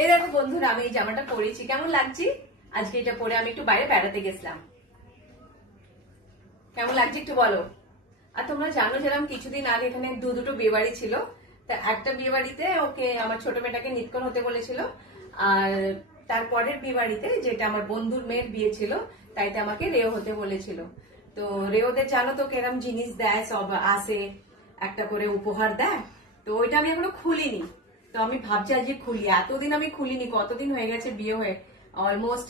এই দেখো বন্ধুরা, আমি এই জামাটা পরেছি, কেমন লাগছে আজকে? এটা পরে আমি একটু বাইরে বেড়াতে গেছিলাম। কেমন লাগছে একটু বলো। আর তোমরা জানো যেরকম কিছুদিন আগে এখানে দুটো বিয়ে বাড়ি ছিল। তা একটা বিয়ে বাড়িতে ওকে আমার ছোট মেয়েটাকে নিৎকন হতে বলেছিল, আর তারপরের বিয়ে বাড়িতে যেটা আমার বন্ধুর মেয়ের বিয়ে ছিল তাইতে আমাকে রেও হতে বলেছিল। তো রেওদের জানো তো কেরম জিনিস দেয়, সব আসে একটা করে উপহার দেয়। তো ওইটা আমি এখনো খুলিনি। তো আমি ভাবছি আজকে খুলি, এতদিন আমি খুলিনি, কতদিন হয়ে গেছে বিয়ে হয়ে, অলমোস্ট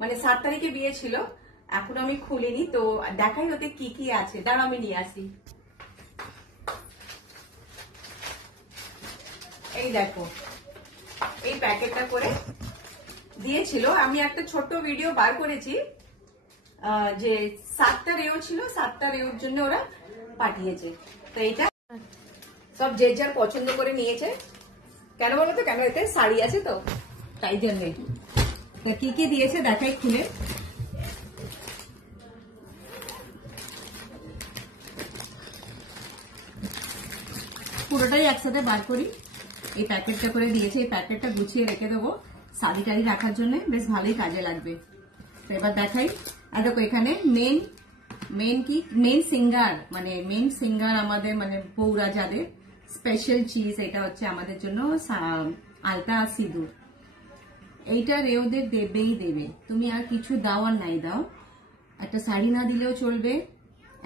মানে 7 তারিখে বিয়ে ছিল, এখন আমি খুলিনি। তো দেখাই ওতে কি কি আছে, দাঁড়া আমি নিয়ে আসি। এই দেখো, এই প্যাকেটটা করে দিয়েছিল। আমি একটা ছোট্ট ভিডিও বার করেছি, যে 7টা রেও ছিল, 7টা রেওর জন্য ওরা পাঠিয়েছে। তো এইটা সব যে যার পছন্দ করে নিয়েছে। কেন বলো তো, কেন এতে শাড়ি আছে তো তাই জন্যে। তো কি কি দিয়েছে দেখাই খুলে। পুরোটাই একসাথে বার করি। এই প্যাকেটটা করে দিয়েছে, এই প্যাকেটটা গুছিয়ে রেখে দেবো শাড়ি টাড়ি রাখার জন্য, বেশ ভালোই কাজে লাগবে। তো এবার দেখাই। আর দেখো এখানে মেন সিঙ্গার আমাদের মানে বউরা যাদের স্পেশাল চিজ, এটা হচ্ছে আমাদের জন্য আলতা সিঁদুর। এইটা রেওদের দেবেই দেবে, তুমি আর কিছু দাও আর নাই দাও। একটা শাড়ি না দিলেও চলবে,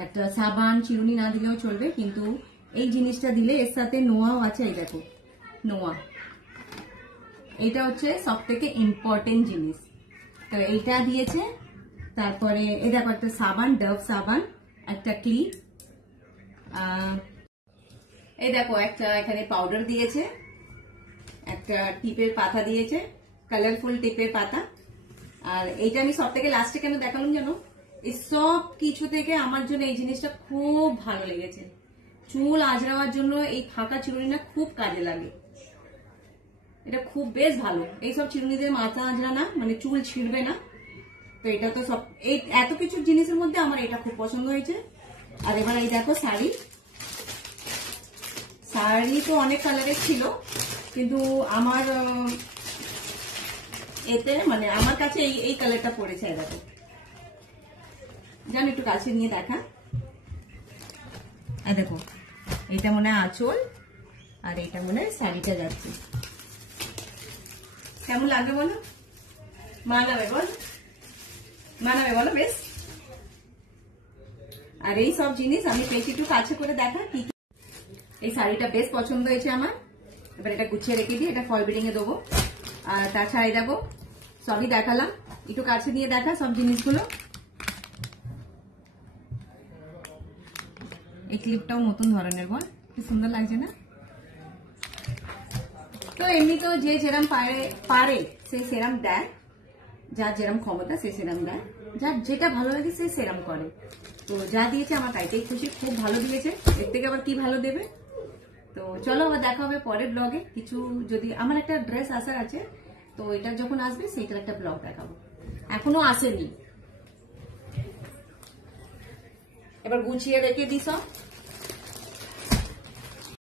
একটা সাবান চিরুনি না দিলেও চলবে, কিন্তু এই জিনিসটা দিলে, এর সাথে নোয়াও আছে। এই দেখো নোয়া, এইটা হচ্ছে সব থেকে ইম্পর্টেন্ট জিনিস। তো এইটা দিয়েছে। তারপরে এই দেখো একটা সাবান, ডাভ সাবান, একটা ক্লিপ, এই দেখো একটা এখানে পাউডার দিয়েছে, একটা টিপের পাতা দিয়েছে, কালারফুল টিপের পাতা। আর এইটা আমি সব থেকে লাস্টে কেন দেখালাম জানো, এই সব কিছু থেকে আমার জন্য এই জিনিসটা খুব ভালো লেগেছে। চুল আঁচড়াবার জন্য এই ফাঁকা চিরুনিটা খুব কাজে লাগে, এটা খুব বেশ ভালো। এইসব চিরুনি দিয়ে মাথা আঁচড়া না, মানে চুল ছিঁড়বে না। তো এটা তো সব এই এত কিছু জিনিসের মধ্যে আমার এটা খুব পছন্দ হয়েছে। আর এবার এই দেখো শাড়ি তো অনেক কালারের ছিল, কিন্তু আমার এতে মানে আমার কাছে এই কালারটা পড়েছে। দেখো জানো, একটু কাছে নিয়ে দেখা। দেখো এইটা মনে হয় আঁচল, আর এইটা মনে হয় শাড়িটা যাচ্ছে। কেমন লাগবে বলো? মানাবে বলো বেশ। আর এই সব জিনিস আমি পেয়েছি, একটু কাছে করে দেখা কি। এই শাড়িটা বেশ পছন্দ হয়েছে আমার। এবার এটা গুছিয়ে রেখে দিই, এটা ফল বিডিং এ দেবো। আর তাছাড়া দেখো সবই দেখালাম, একটু কাছে নিয়ে দেখা সব জিনিসগুলো। এই ক্লিপটাও নতুন ধরনের, বল কি সুন্দর লাগছে না? তো এমনি তো যে যেরম পারে সে সেরাম দেয়, যার যেরম ক্ষমতা সে সেরাম দেয়, যার যেটা ভালো লাগে সে সেরাম করে। তো যা দিয়েছে আমার তাইতেই খুশি, খুব ভালো দিয়েছে। এর থেকে আবার কি ভালো দেবে। তো চলো আবার দেখা হবে পরের ব্লগে। কিছু যদি আমার একটা ড্রেস আসার আছে, তো এটা যখন আসবে সেইটার একটা ব্লগ দেখাবো, এখনো আসেনি। এবার গুছিয়ে রেখে দিই সব।